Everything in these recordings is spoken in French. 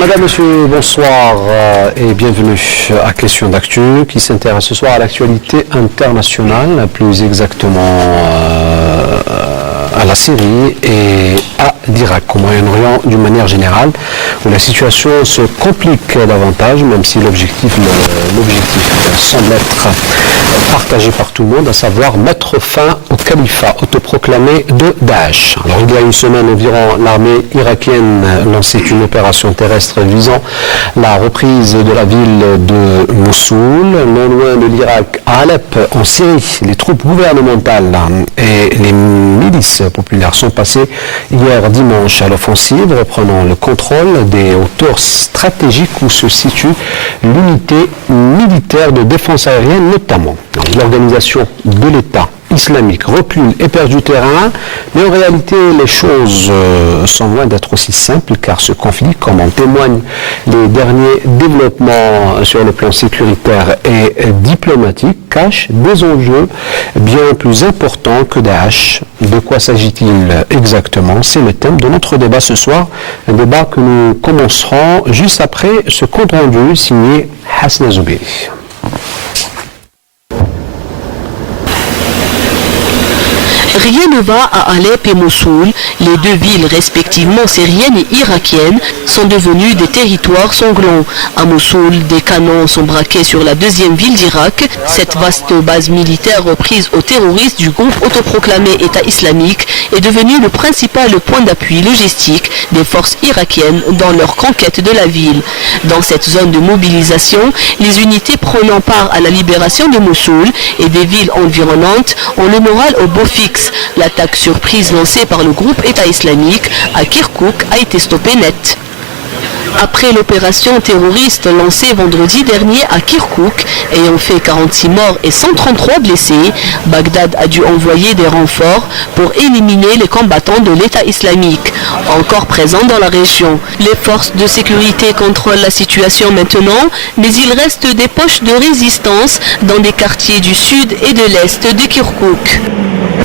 Madame, Monsieur, bonsoir et bienvenue à Question d'Actu qui s'intéresse ce soir à l'actualité internationale, plus exactement à la Syrie et à l'Irak, au Moyen-Orient d'une manière générale, où la situation se complique davantage, même si l'objectif semble être partagé par tout le monde, à savoir mettre fin au califat autoproclamé de Daesh. Alors, il y a une semaine environ, l'armée irakienne lançait une opération terrestre visant la reprise de la ville de Mossoul, non loin de l'Irak, à Alep, en Syrie. Les troupes gouvernementales et les milices populaires sont passées hier dimanche à l'offensive, reprenant le contrôle des hauteurs stratégiques où se situe l'unité militaire de défense aérienne notamment. L'organisation de l'État islamique recule et perd du terrain, mais en réalité les choses sont loin d'être aussi simples car ce conflit, comme en témoignent les derniers développements sur le plan sécuritaire et diplomatique, cache des enjeux bien plus importants que Daesh. De quoi s'agit-il exactement? C'est le thème de notre débat ce soir, un débat que nous commencerons juste après ce compte rendu signé Hasna Zoubiri. Rien ne va à Alep et Mossoul. Les deux villes respectivement syriennes et irakiennes sont devenues des territoires sanglants. À Mossoul, des canons sont braqués sur la deuxième ville d'Irak. Cette vaste base militaire reprise aux terroristes du groupe autoproclamé État islamique est devenue le principal point d'appui logistique des forces irakiennes dans leur conquête de la ville. Dans cette zone de mobilisation, les unités prenant part à la libération de Mossoul et des villes environnantes ont le moral au beau fixe. L'attaque surprise lancée par le groupe État islamique à Kirkouk a été stoppée net. Après l'opération terroriste lancée vendredi dernier à Kirkouk, ayant fait 46 morts et 133 blessés, Bagdad a dû envoyer des renforts pour éliminer les combattants de l'État islamique, encore présents dans la région. Les forces de sécurité contrôlent la situation maintenant, mais il reste des poches de résistance dans des quartiers du sud et de l'est de Kirkouk.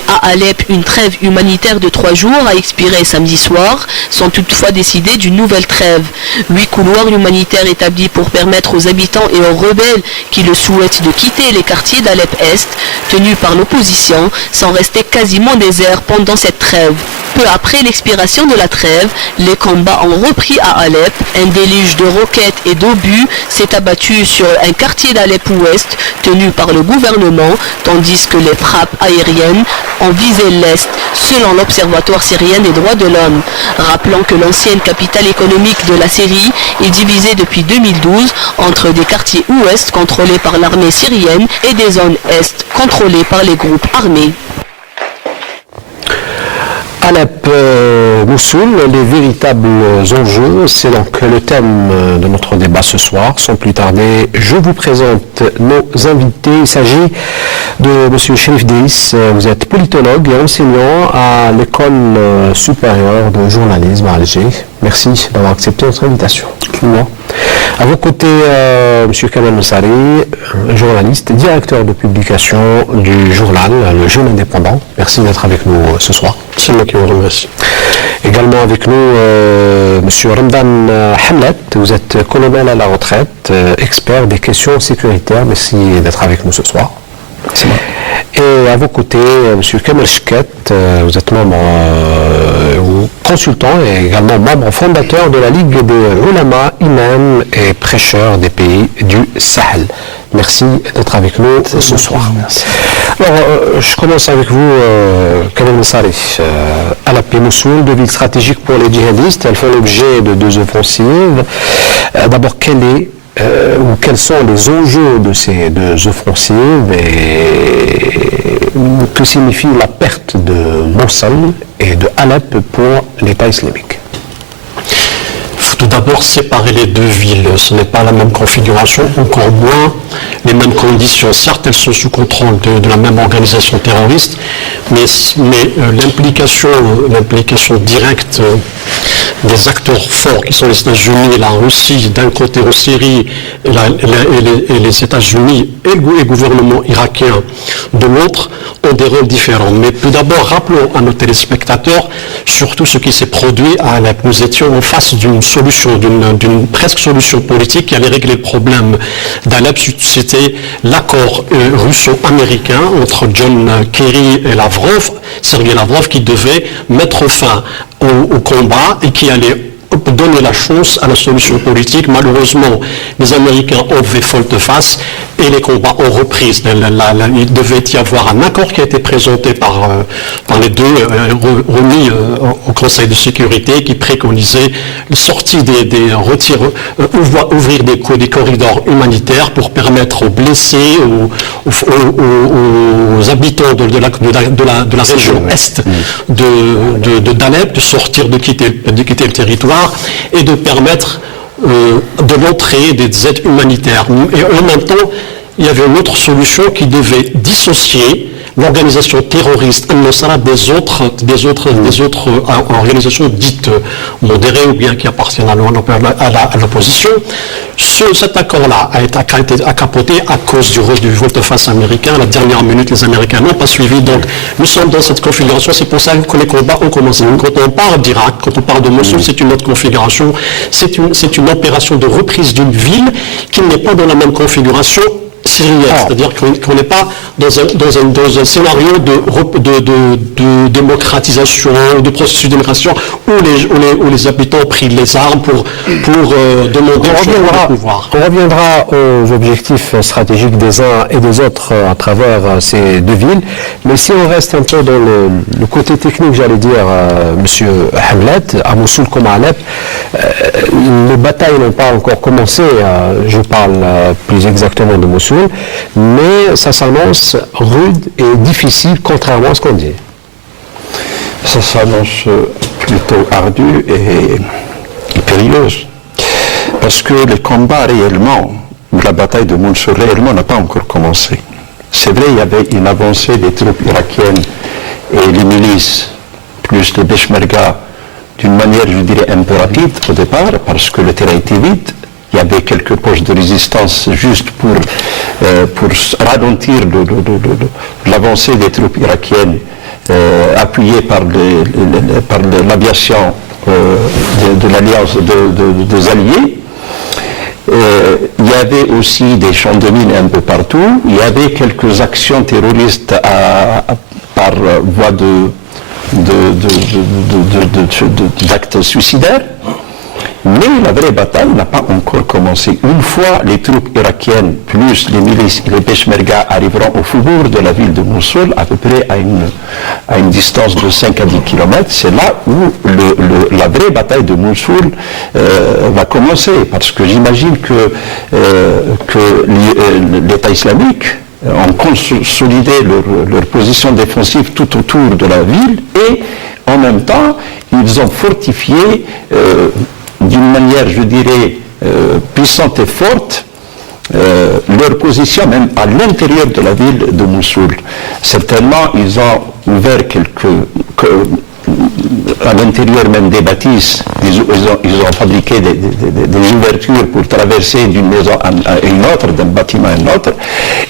À Alep, une trêve humanitaire de 3 jours a expiré samedi soir, sans toutefois décider d'une nouvelle trêve. 8 couloirs humanitaires établis pour permettre aux habitants et aux rebelles qui le souhaitent de quitter les quartiers d'Alep-Est, tenus par l'opposition, sont restés quasiment déserts pendant cette trêve. Peu après l'expiration de la trêve, les combats ont repris à Alep. Un déluge de roquettes et d'obus s'est abattu sur un quartier d'Alep-Ouest tenu par le gouvernement, tandis que les frappes aériennes ont visé l'Est, selon l'Observatoire syrien des droits de l'homme. Rappelons que l'ancienne capitale économique de la Syrie est divisée depuis 2012 entre des quartiers ouest contrôlés par l'armée syrienne et des zones est contrôlées par les groupes armés. Alep, Mossoul, les véritables enjeux, c'est donc le thème de notre débat ce soir. Sans plus tarder, je vous présente nos invités. Il s'agit de M. Cherif Deis. Vous êtes politologue et enseignant à l'école supérieure de journalisme à Alger. Merci d'avoir accepté notre invitation. À vos côtés, M. Kamal Moussari, journaliste, directeur de publication du journal Le Jeune Indépendant. Merci d'être avec nous ce soir. C'est moi qui vous remercie. Également avec nous, M. Ramdan Hamlet. Vous êtes colonel à la retraite, expert des questions sécuritaires. Merci d'être avec nous ce soir. C'est moi. Et à vos côtés, M. Kamel Shket, vous êtes membre ou consultant et également membre fondateur de la Ligue des Ulama, imams et prêcheurs des pays du Sahel. Merci d'être avec nous ce soir. Merci. Alors, je commence avec vous, Kamel Moussari. Alep et Mossoul, deux villes stratégiques pour les djihadistes. Elles font l'objet de 2 offensives. D'abord, quels sont les enjeux de ces 2 offensives et que signifie la perte de Mossoul et de Alep pour l'État islamique? Il faut tout d'abord séparer les 2 villes. Ce n'est pas la même configuration, encore moins les mêmes conditions. Certes, elles sont sous contrôle de la même organisation terroriste, mais l'implication directe des acteurs forts qui sont les États-Unis, la Russie d'un côté en Syrie et les États-Unis et le gouvernement irakien de l'autre ont des rôles différents. Mais tout d'abord, rappelons à nos téléspectateurs surtout ce qui s'est produit à Alep. Nous étions en face d'une solution, d'une presque solution politique qui allait régler le problème d'Alep. C'était l'accord russo-américain entre John Kerry et Sergei Lavrov, qui devait mettre fin au combat et qui allait donner la chance à la solution politique. Malheureusement, les Américains ont fait volte-face et les combats ont repris. Il devait y avoir un accord qui a été présenté par les deux, remis au Conseil de sécurité, qui préconisait la sortie ouvrir des corridors humanitaires pour permettre aux blessés, aux habitants de la région est d'Alep de sortir, de quitter le territoire et de permettre de l'entrée des aides humanitaires. Et en même temps, il y avait une autre solution qui devait dissocier l'organisation terroriste Al-Nusra des autres organisations dites modérées ou bien qui appartiennent à l'opposition. Cet accord-là a été capoté à cause du volte-face américain. À la dernière minute, les Américains n'ont pas suivi. Donc, nous sommes dans cette configuration. C'est pour ça que les combats ont commencé. Quand on parle d'Irak, quand on parle de Mossoul, c'est une autre configuration. C'est une opération de reprise d'une ville qui n'est pas dans la même configuration syrienne, c'est-à-dire qu'on n'est pas dans un scénario de démocratisation, de processus de démocratisation où les habitants ont pris les armes pour demander le pouvoir. On reviendra aux objectifs stratégiques des uns et des autres à travers ces deux villes, mais si on reste un peu dans le côté technique, j'allais dire, Monsieur Hamlet, à Mossoul comme à Alep, les batailles n'ont pas encore commencé, je parle plus exactement de Mossoul, mais ça s'annonce rude et difficile, contrairement à ce qu'on dit. Ça s'annonce plutôt ardu et périlleuse, parce que le combat réellement, la bataille de Mossoul réellement n'a pas encore commencé. C'est vrai, il y avait une avancée des troupes irakiennes et les milices, plus les Peshmerga, d'une manière, je dirais, un peu rapide au départ, parce que le terrain était vide. Il y avait quelques poches de résistance juste pour ralentir l'avancée des troupes irakiennes appuyées par l'aviation de l'alliance des alliés. Il y avait aussi des champs de mines un peu partout. Il y avait quelques actions terroristes par voie d'actes suicidaires. Mais la vraie bataille n'a pas encore commencé. Une fois les troupes irakiennes, plus les milices et les Peshmerga arriveront au faubourg de la ville de Mossoul, à peu près à une distance de 5 à 10 km, c'est là où la vraie bataille de Mossoul va commencer. Parce que j'imagine que l'État islamique ont consolidé leur position défensive tout autour de la ville et en même temps, ils ont fortifié d'une manière, je dirais, puissante et forte, leur position même à l'intérieur de la ville de Mossoul. Certainement, ils ont ouvert à l'intérieur même des bâtisses, ils ont fabriqué des ouvertures pour traverser d'une maison à une autre, d'un bâtiment à un autre.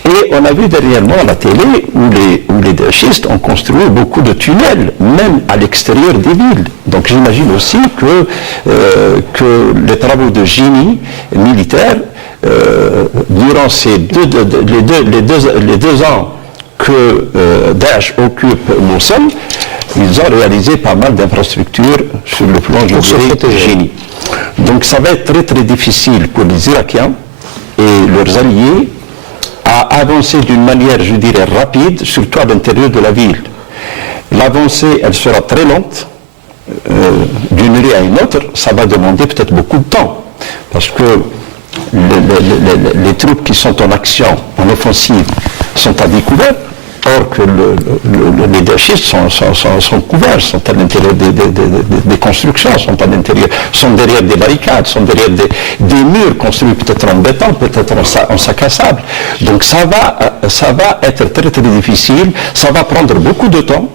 Et on a vu dernièrement à la télé où les dachistes ont construit beaucoup de tunnels, même à l'extérieur des villes. Donc j'imagine aussi que les travaux de génie militaire, durant les deux ans que Daesh occupe Mossoul, ils ont réalisé pas mal d'infrastructures sur le plan génie. Donc ça va être très très difficile pour les Irakiens et leurs alliés à avancer d'une manière, je dirais, rapide, surtout à l'intérieur de la ville. L'avancée, elle sera très lente, d'une rue à une autre, ça va demander peut-être beaucoup de temps, parce que les troupes qui sont en action, en offensive, sont à découvert. Or que les leaderships sont couverts, sont à l'intérieur des constructions, sont derrière des barricades, sont derrière des murs construits peut-être en béton, peut-être en sac à sable. Donc ça va être très très difficile, ça va prendre beaucoup de temps.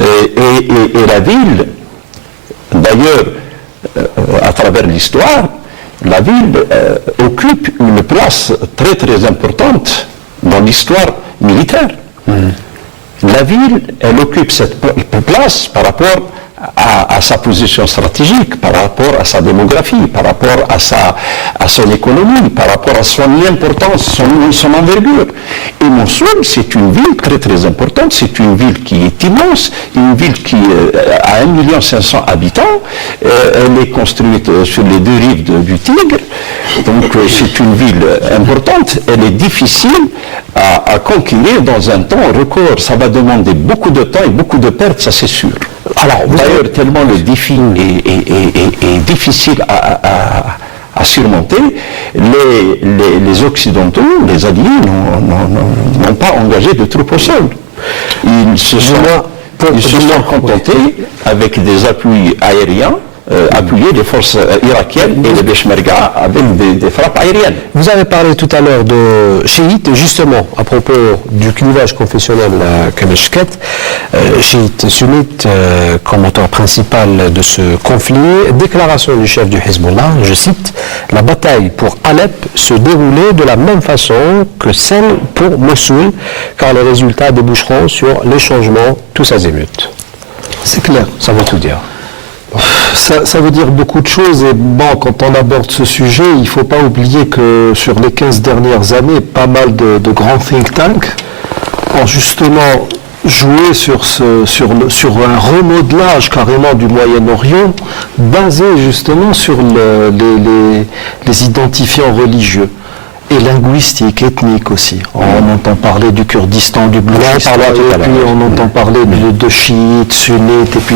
Et la ville, d'ailleurs, à travers l'histoire, la ville occupe une place très très importante dans l'histoire militaire. La ville, elle occupe cette place par rapport à sa position stratégique, par rapport à sa démographie, par rapport à son économie, par rapport à son importance, son envergure. Et Mossoul, c'est une ville très très importante, c'est une ville qui est immense, une ville qui a 1 500 000 habitants, elle est construite sur les 2 rives du Tigre, donc c'est une ville importante, elle est difficile à conquérir dans un temps record, ça va demander beaucoup de temps et beaucoup de pertes, ça c'est sûr. Alors, d'ailleurs, tellement le défi est difficile à surmonter, les Occidentaux, les Alliés, n'ont pas engagé de troupes au sol. Ils se sont contentés avec des appuis aériens, appuyer les forces irakiennes et les Peshmerga avec des frappes aériennes. Vous avez parlé tout à l'heure de chiites, justement, à propos du clivage confessionnel à Kameshket, chiites sunnites comme moteur principal de ce conflit. Déclaration du chef du Hezbollah, je cite, « La bataille pour Alep se déroulait de la même façon que celle pour Mossoul, car les résultats déboucheront sur les changements tous azimuts. » C'est clair. Ça veut tout dire. Ça veut dire beaucoup de choses et bon, quand on aborde ce sujet, il ne faut pas oublier que sur les 15 dernières années, pas mal de grands think tanks ont justement joué sur un remodelage carrément du Moyen-Orient basé justement sur les identifiants religieux. Et linguistique, ethnique aussi. On entend parler du Kurdistan, du Baloutchistan, et puis on entend parler de chiites, sunnites, et puis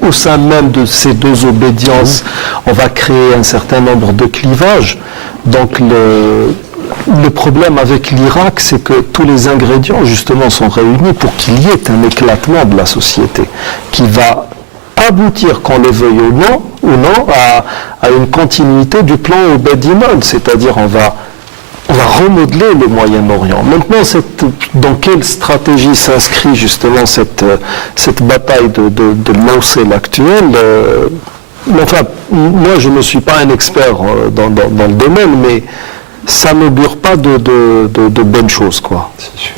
au sein même de ces 2 obédiences, on va créer un certain nombre de clivages. Donc le problème avec l'Irak, c'est que tous les ingrédients justement sont réunis pour qu'il y ait un éclatement de la société qui va aboutir, qu'on le veuille ou non, à une continuité du plan Obed-Iman, c'est-à-dire on va remodeler le Moyen-Orient. Maintenant, dans quelle stratégie s'inscrit justement cette bataille de Mossoul actuelle enfin, moi je ne suis pas un expert dans le domaine, mais ça n'augure pas de bonnes choses, quoi. C'est sûr.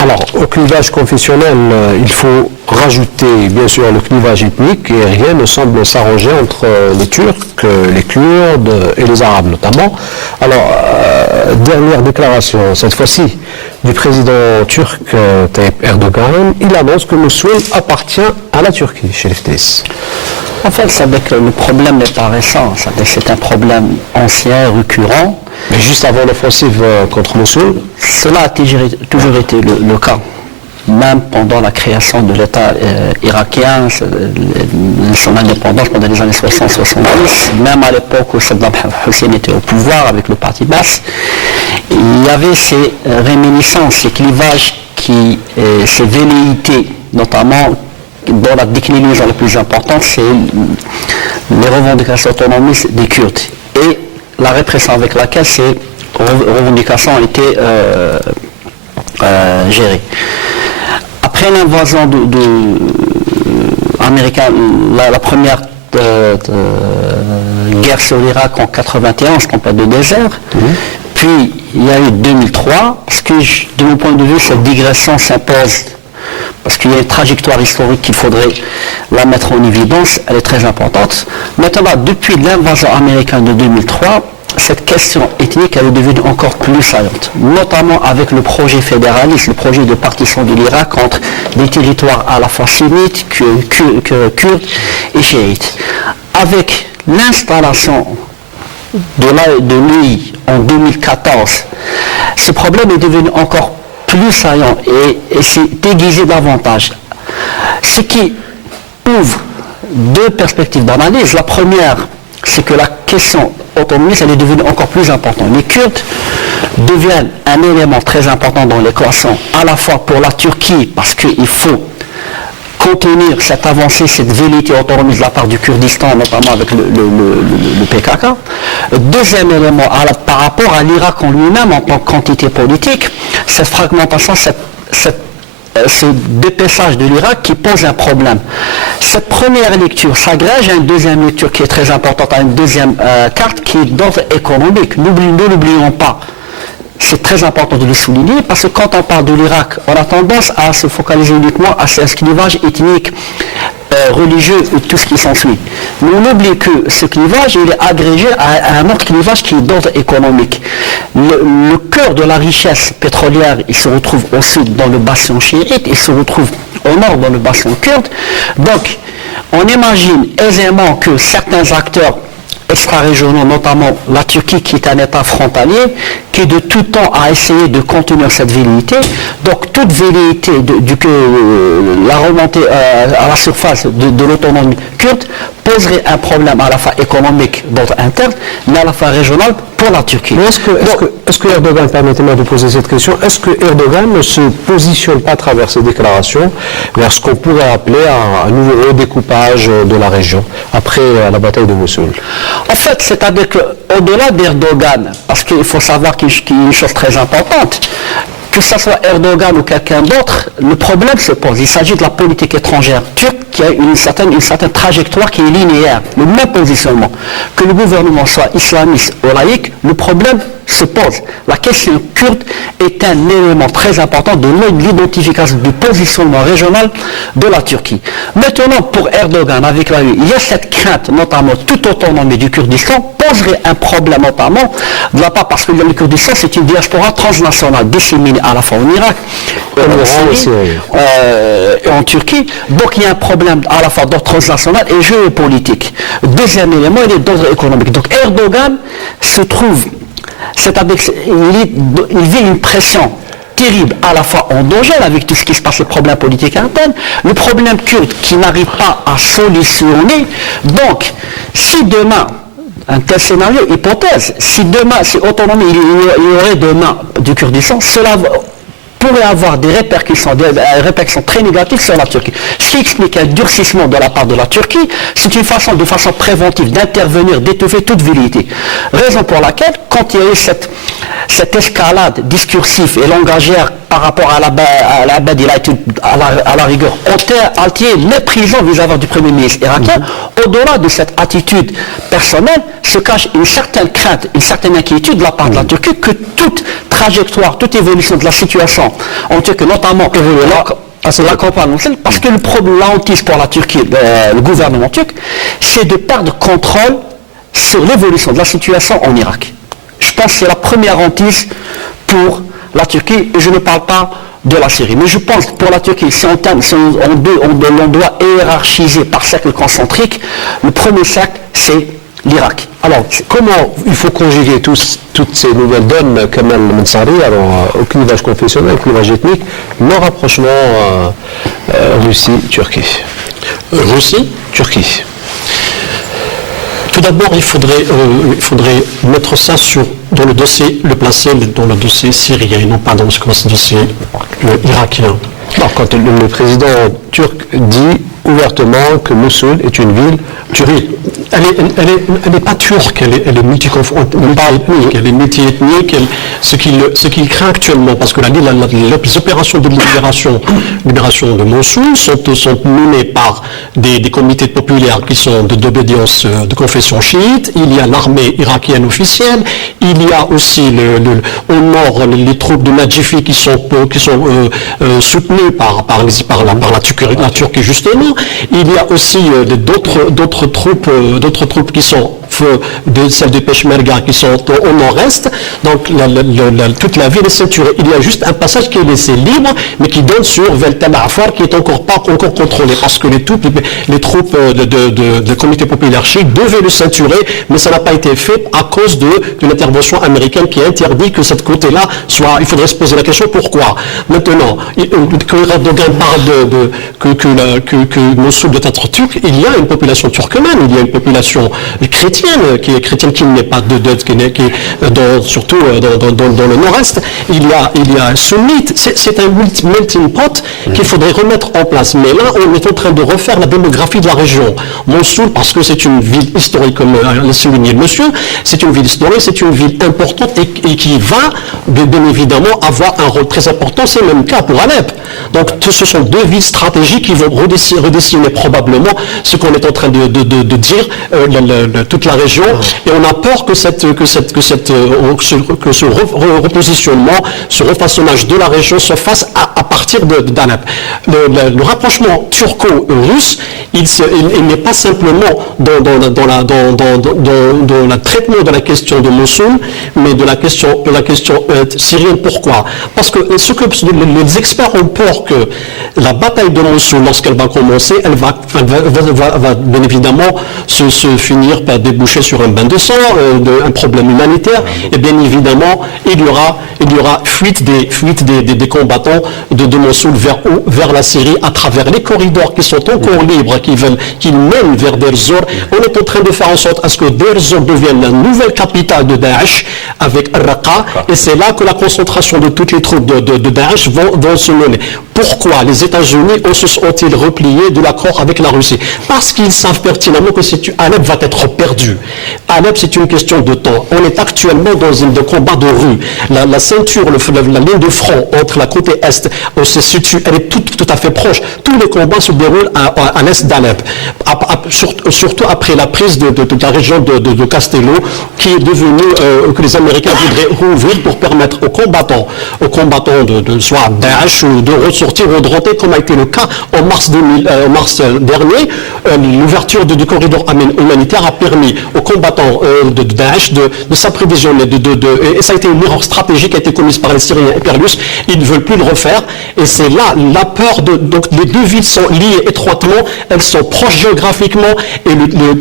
Alors, au clivage confessionnel, il faut rajouter bien sûr le clivage ethnique et rien ne semble s'arranger entre les Turcs, les Kurdes et les Arabes notamment. Alors, dernière déclaration, cette fois-ci, du président turc Tayyip Erdogan, il annonce que Mossoul appartient à la Turquie, Chérif Tess. En fait, le problème n'est pas récent, c'est un problème ancien, récurrent. Mais juste avant l'offensive contre Mossoul, cela a toujours été le cas. Même pendant la création de l'État irakien, son indépendance pendant les années 60-70, même à l'époque où Saddam Hussein était au pouvoir avec le parti Baas, il y avait ces réminiscences, ces clivages, ces velléités, notamment dont la déclinaison la plus importante, c'est les revendications autonomistes des Kurdes. Et la répression avec laquelle ces revendications ont été gérées. Après l'invasion américaine, la première guerre sur l'Irak en 91, tempête de désert, puis il y a eu 2003, parce que de mon point de vue, cette digression s'impose, parce qu'il y a une trajectoire historique qu'il faudrait la mettre en évidence, elle est très importante. Maintenant, depuis l'invasion américaine de 2003, cette question ethnique elle est devenue encore plus saillante, notamment avec le projet fédéraliste, le projet de partition de l'Irak entre des territoires à la fois sunnites, kurdes et chiites. Avec l'installation de l'UI en 2014, ce problème est devenu encore plus saillant et s'est aiguisé davantage. Ce qui ouvre 2 perspectives d'analyse. La première, c'est que la question autonomiste, elle est devenue encore plus importante. Les Kurdes deviennent un élément très important dans l'équation, à la fois pour la Turquie, parce qu'il faut contenir cette avancée, cette velléité autonomie de la part du Kurdistan, notamment avec le PKK. Deuxième élément, par rapport à l'Irak en lui-même, en tant qu'entité politique, cette fragmentation, ce dépaissage de l'Irak qui pose un problème. Cette première lecture s'agrège à une deuxième lecture qui est très importante, à une deuxième carte qui est d'ordre économique. Ne l'oublions pas. C'est très important de le souligner parce que quand on parle de l'Irak, on a tendance à se focaliser uniquement à ce clivage ethnique, religieux et tout ce qui s'ensuit. Mais on oublie que ce clivage, il est agrégé à un autre clivage qui est d'ordre économique. Le cœur de la richesse pétrolière, il se retrouve au sud dans le bassin chiite, il se retrouve au nord dans le bassin kurde. Donc, on imagine aisément que certains acteurs extra-régionaux, notamment la Turquie qui est un État frontalier, qui de tout temps a essayé de contenir cette velléité. Donc toute velléité la remontée à la surface de l'autonomie kurde poserait un problème à la fois économique d'ordre interne, mais à la fois régional pour la Turquie. Mais est-ce que Erdogan, permettez-moi de poser cette question, est-ce que Erdogan ne se positionne pas à travers ses déclarations vers ce qu'on pourrait appeler un nouveau redécoupage de la région après la bataille de Mossoul? En fait, c'est-à-dire qu'au-delà d'Erdogan, parce qu'il faut savoir qu'il y a une chose très importante, que ce soit Erdogan ou quelqu'un d'autre, le problème se pose. Il s'agit de la politique étrangère turque qui a une certaine trajectoire qui est linéaire, le même positionnement. Que le gouvernement soit islamiste ou laïque, le problème se pose. La question kurde est un élément très important de l'identification du positionnement régional de la Turquie. Maintenant, pour Erdogan, avec la UE, il y a cette crainte, notamment toute autonomie du Kurdistan, poserait un problème notamment de la part, parce que le Kurdistan, c'est une diaspora transnationale disséminée à la fois en Irak, en Syrie, et en Turquie. Donc il y a un problème à la fois d'ordre transnational et géopolitique. Deuxième élément, il est d'ordre économique. Donc Erdogan se trouve, c'est-à-dire il vit une pression terrible, à la fois endogène avec tout ce qui se passe, les problèmes politiques internes, le problème kurde qui n'arrive pas à solutionner. Donc, si demain, un tel scénario, hypothèse, si autonomie, il y aurait demain du Kurdistan, cela pourrait avoir des répercussions très négatives sur la Turquie. Ce qui explique un durcissement de la part de la Turquie, c'est une façon, de façon préventive, d'intervenir, d'étouffer toute velléité. Raison pour laquelle, quand il y a eu cette escalade discursive et langagière par rapport à l'Abad, il a été à la rigueur entier méprisant vis-à-vis du Premier ministre irakien. Au-delà de cette attitude personnelle se cache une certaine crainte, une certaine inquiétude de la part de la Turquie que toute trajectoire, toute évolution de la situation en Turquie, notamment la campagne, parce que le problème, la hantise pour la Turquie, le gouvernement turc, c'est de perdre contrôle sur l'évolution de la situation en Irak. Je pense que c'est la première hantise pour la Turquie, et je ne parle pas de la Syrie. Mais je pense que pour la Turquie, si on doit hiérarchiser par cercle concentrique, le premier cercle, c'est l'Irak. Alors, comment il faut conjuguer toutes ces nouvelles donnes, Kamal Mensari, au clivage confessionnel, au clivage ethnique, le rapprochement Russie-Turquie? Russie-Turquie. Tout d'abord, il faudrait mettre ça dans le dossier, le placer dans le dossier syrien, et non pas dans ce dossier irakien. Alors, quand le président turc dit ouvertement que Mossoul est une ville turque. Elle n'est pas turque, elle est multi-ethnique, elle est multi-ethnique. Ce qu'il craint actuellement, parce que les opérations de libération de Mossoul sont menées par des comités populaires qui sont d'obédience de confession chiite. Il y a l'armée irakienne officielle, il y a aussi au nord les troupes de Najifi qui sont soutenues par la Turquie justement. Il y a aussi d'autres troupes qui sont celles de Peshmerga qui sont au nord-est. Donc toute la ville est ceinturée. Il y a juste un passage qui est laissé libre, mais qui donne sur Veltel Afar, qui est encore contrôlé, parce que les troupes de comité populaire chiite devaient le ceinturer, mais ça n'a pas été fait à cause de l'intervention américaine qui interdit que cette côté-là soit. Il faudrait se poser la question pourquoi. Maintenant, quand Erdogan parle que Mossoul doit être turc, il y a une population turkmène, il y a une population chrétienne chrétienne qui n'est pas surtout dans le nord-est. Il y a sunnite. C'est un melting pot qu'il faudrait remettre en place. Mais là, on est en train de refaire la démographie de la région. Mossoul, parce que c'est une ville historique, comme l'a souligné le monsieur, c'est une ville historique, c'est une ville importante et qui va, bien évidemment, avoir un rôle très important. C'est le même cas pour Alep. Donc, ce sont deux villes stratégiques qui vont redessiner probablement ce qu'on est en train de dire, toute la région. Et on a peur que ce repositionnement, ce refaçonnage de la région se fasse à partir d'Alep. Le rapprochement turco-russe, il n'est pas simplement dans le traitement de la question de Mossoul, mais de la question syrienne. Pourquoi? Parce que les experts ont peur que la bataille de Mossoul, lorsqu'elle va commencer, elle va bien évidemment se finir par déboucher sur un bain de sang, un problème humanitaire, et bien évidemment, il y aura fuite des combattants de Mossoul vers la Syrie à travers les corridors qui sont encore libres, qui mènent vers Deir Zor. On est en train de faire en sorte à ce que Deir Zor devienne la nouvelle capitale de Daesh avec Raqqa, et c'est là que la concentration de toutes les troupes de Daesh vont se mener. Pourquoi les États-Unis se sont-ils repliés de l'accord avec la Russie? Parce qu'ils savent pertinemment que Alep va être perdu. Alep, c'est une question de temps. On est actuellement dans un combat de rue. La ceinture, la ligne de front entre la côté est, on se situe, elle est tout à fait proche. Tous les combats se déroulent à l'est d'Alep. Surtout après la prise de la région de Castello, qui est devenue, que les Américains voudraient rouvrir pour permettre aux combattants de soit Daesh ou de ressortir ou de rentrer, comme a été le cas en mars dernier. L'ouverture du corridor humanitaire a permis aux combattants de Daesh de s'approvisionner, et ça a été une erreur stratégique qui a été commise par les Syriens impérialistes. Ils ne veulent plus le refaire, et c'est là la peur donc les deux villes sont liées étroitement, elles sont proches géographiquement, et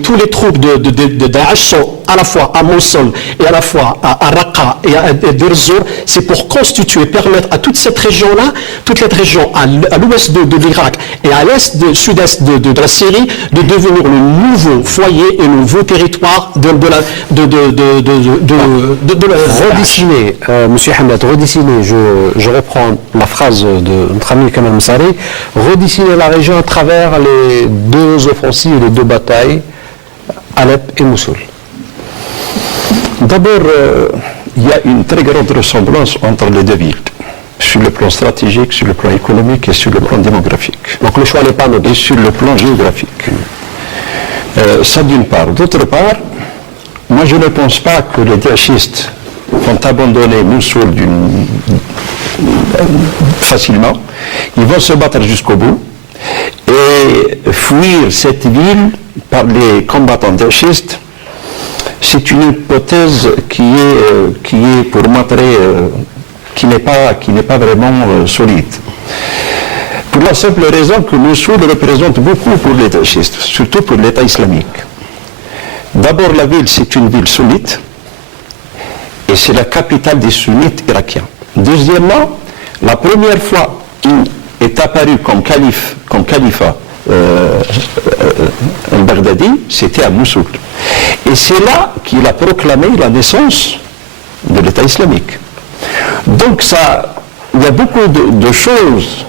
tous les troupes de Daesh sont à la fois à Mossoul et à la fois à Raqqa et à Deir Zor. C'est pour constituer, permettre à toute cette région-là, toute cette région à l'ouest de l'Irak et à l'est, sud-est de la Syrie, de devenir le nouveau foyer et le nouveau territoire de la redessiner, Monsieur Hamad, redessiner, je reprends la phrase de notre ami Kamal Msari, redessiner la région à travers les deux offensives, les deux batailles, Alep et Mossoul. D'abord, il y a une très grande ressemblance entre les deux villes, sur le plan stratégique, sur le plan économique et sur le plan démographique. Donc le choix n'est pas notre. Et sur le plan géographique. Ça d'une part. D'autre part, moi je ne pense pas que les daéchistes vont abandonner Mossoul facilement. Ils vont se battre jusqu'au bout et fuir cette ville par les combattants daéchistes. C'est une hypothèse qui est pour moi qui n'est pas vraiment solide. Pour la simple raison que Mossoul représente beaucoup pour les daéchistes, surtout pour l'État islamique. D'abord, la ville, c'est une ville sunnite, et c'est la capitale des sunnites irakiens. Deuxièmement, la première fois où est apparu comme califat al-Baghdadi, c'était à Mossoul. Et c'est là qu'il a proclamé la naissance de l'État islamique. Donc il y a beaucoup de choses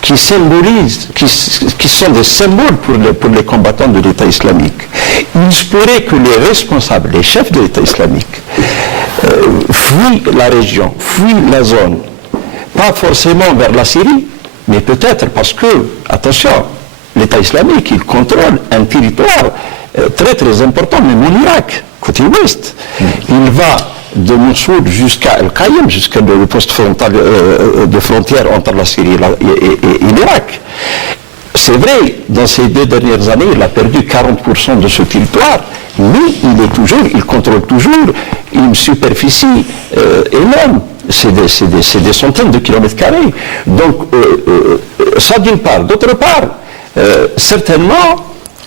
qui symbolisent, qui sont des symboles pour les combattants de l'État islamique. Il se pourrait que les responsables, les chefs de l'État islamique, fuient la région, fuient la zone, pas forcément vers la Syrie, mais peut-être parce que, attention, l'État islamique, il contrôle un territoire très très important, même en Irak, côté ouest. Il va de Mossoul jusqu'à Al-Qaïm, jusqu'à le poste de frontière entre la Syrie et l'Irak. C'est vrai, dans ces 2 dernières années, il a perdu 40% de ce territoire, mais il contrôle toujours une superficie énorme. C'est des centaines de kilomètres carrés. Donc, ça d'une part. D'autre part, certainement,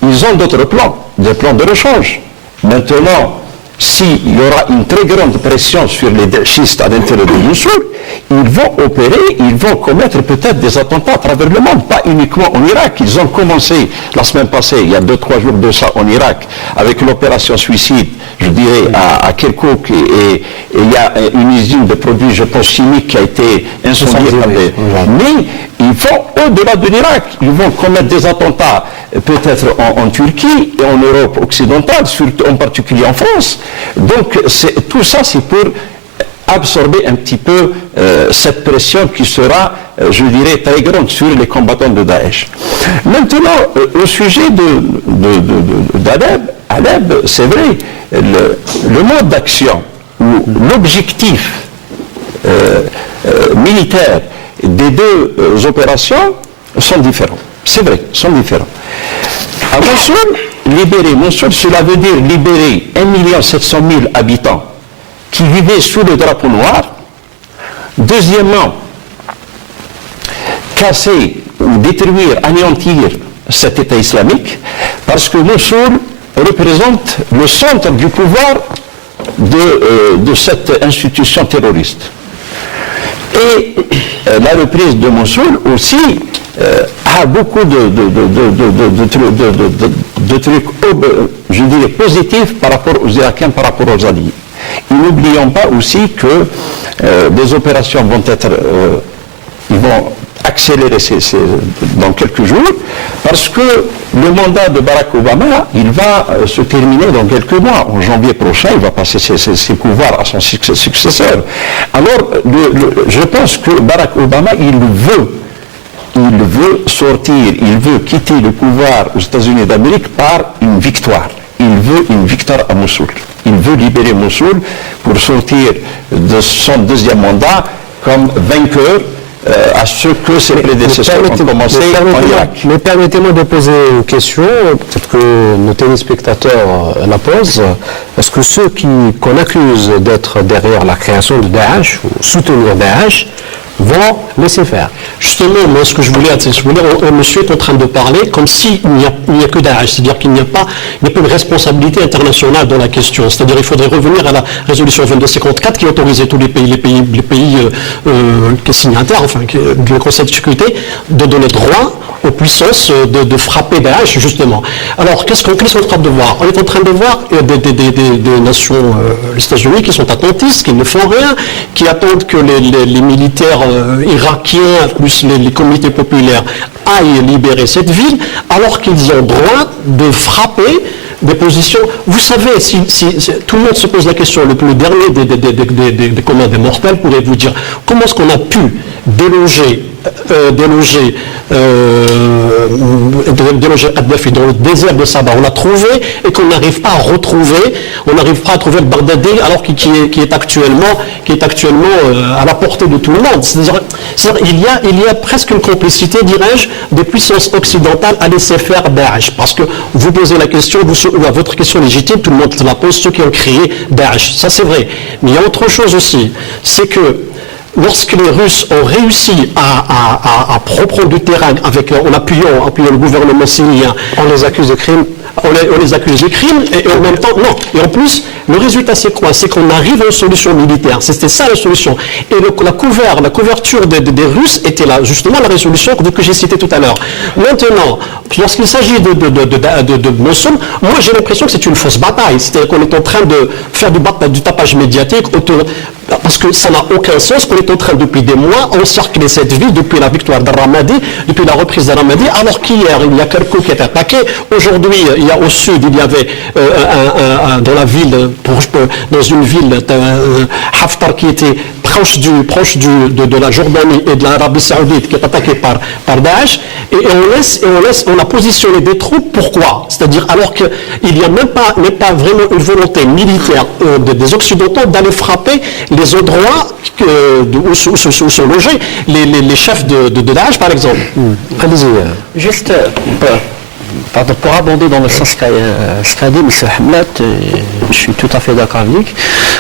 ils ont d'autres plans, des plans de rechange. Maintenant, s'il y aura une très grande pression sur les Daeshistes à l'intérieur de Mossoul, ils vont opérer, ils vont commettre peut-être des attentats à travers le monde, pas uniquement en Irak. Ils ont commencé la semaine passée, il y a 2-3 jours de ça, en Irak, avec l'opération suicide, je dirais, à Kirkuk, et il y a une usine de produits, je pense, chimiques qui a été incendiée par des... Mais ils vont au-delà de l'Irak, ils vont commettre des attentats peut-être en Turquie et en Europe occidentale, surtout en particulier en France. Donc tout ça c'est pour absorber un petit peu cette pression qui sera, je dirais, très grande sur les combattants de Daesh. Maintenant, au sujet d'Alep, c'est vrai, le mode d'action ou l'objectif militaire des deux opérations sont différents. C'est vrai, sont différents. À Mossoul, libérer Mossoul, cela veut dire libérer 1 700 000 habitants qui vivaient sous le drapeau noir. Deuxièmement, casser ou détruire, anéantir cet État islamique, parce que Mossoul représente le centre du pouvoir de cette institution terroriste. Et la reprise de Mossoul aussi a beaucoup de trucs, je dirais, positifs par rapport aux Irakiens, par rapport aux Alliés. Et n'oublions pas aussi que des opérations vont être, ils vont accélérer dans quelques jours, parce que le mandat de Barack Obama, il va se terminer dans quelques mois. En janvier prochain, il va passer ses pouvoirs à son successeur. Alors, je pense que Barack Obama, il veut sortir, il veut quitter le pouvoir aux États-Unis d'Amérique par une victoire. Il veut une victoire à Mossoul. Il veut libérer Mossoul pour sortir de son deuxième mandat comme vainqueur à ce que ses prédécesseurs ont commencé en Irak. Mais permettez-moi de poser une question, peut-être que nos téléspectateurs la posent. Est-ce que ceux qu'on accuse d'être derrière la création de Daesh, ou soutenir Daesh, vont laisser faire? Justement, moi, ce que je voulais, monsieur est en train de parler comme s'il n'y a que Daesh, c'est-à-dire qu'il n'y a pas une responsabilité internationale dans la question. C'est-à-dire qu'il faudrait revenir à la résolution 2254 qui autorisait tous les pays signataires, enfin, du Conseil de sécurité, de donner droit aux puissances de frapper Daesh, justement. Alors, qu'est-ce qu'on est en train de voir? On est en train de voir des nations, les États-Unis, qui sont attentistes, qui ne font rien, qui attendent que les militaires irakiens, plus les comités populaires, aillent libérer cette ville, alors qu'ils ont droit de frapper des positions. Vous savez, si tout le monde se pose la question, le dernier des communs des mortels pourrait vous dire comment est-ce qu'on a pu déloger Kadhafi dans le désert de Sabah. On l'a trouvé et qu'on n'arrive pas à retrouver, on n'arrive pas à trouver le Baghdadi alors qui est actuellement à la portée de tout le monde. C'est-à-dire il y a presque une complicité, dirais-je, des puissances occidentales à laisser faire Daesh. Parce que vous posez la question, votre question légitime, tout le monde la pose, ceux qui ont créé Daesh. Ça c'est vrai. Mais il y a autre chose aussi, c'est que lorsque les Russes ont réussi à reprendre du terrain en appuyant le gouvernement syrien, On les accuse de crimes. on les accuse de crimes et en même temps, non. Et en plus, le résultat c'est quoi? C'est qu'on arrive à une solution militaire. C'était ça la solution. Et la couverture des Russes était là, justement la résolution que j'ai citée tout à l'heure. Maintenant, lorsqu'il s'agit de Mossoul, moi j'ai l'impression que c'est une fausse bataille. C'est-à-dire qu'on est en train de faire du tapage médiatique autour... Parce que ça n'a aucun sens qu'on est en train, depuis des mois, encercler cette ville, depuis la victoire d'Al-Ramadi, depuis la reprise d'Al-Ramadi, alors qu'hier, il y a quelqu'un qui est attaqué. Aujourd'hui, il y a au sud, il y avait dans la ville, dans une ville, Haftar qui était proche de la Jordanie et de l'Arabie Saoudite, qui est attaqué par Daesh, et on a positionné des troupes. Pourquoi? C'est-à-dire alors qu'il n'y a même pas vraiment une volonté militaire des Occidentaux d'aller frapper les endroits où sont logés les chefs de Daesh, par exemple. Allez-y. Juste pour abonder dans le sens qu'a dit M. Hamlet, je suis tout à fait d'accord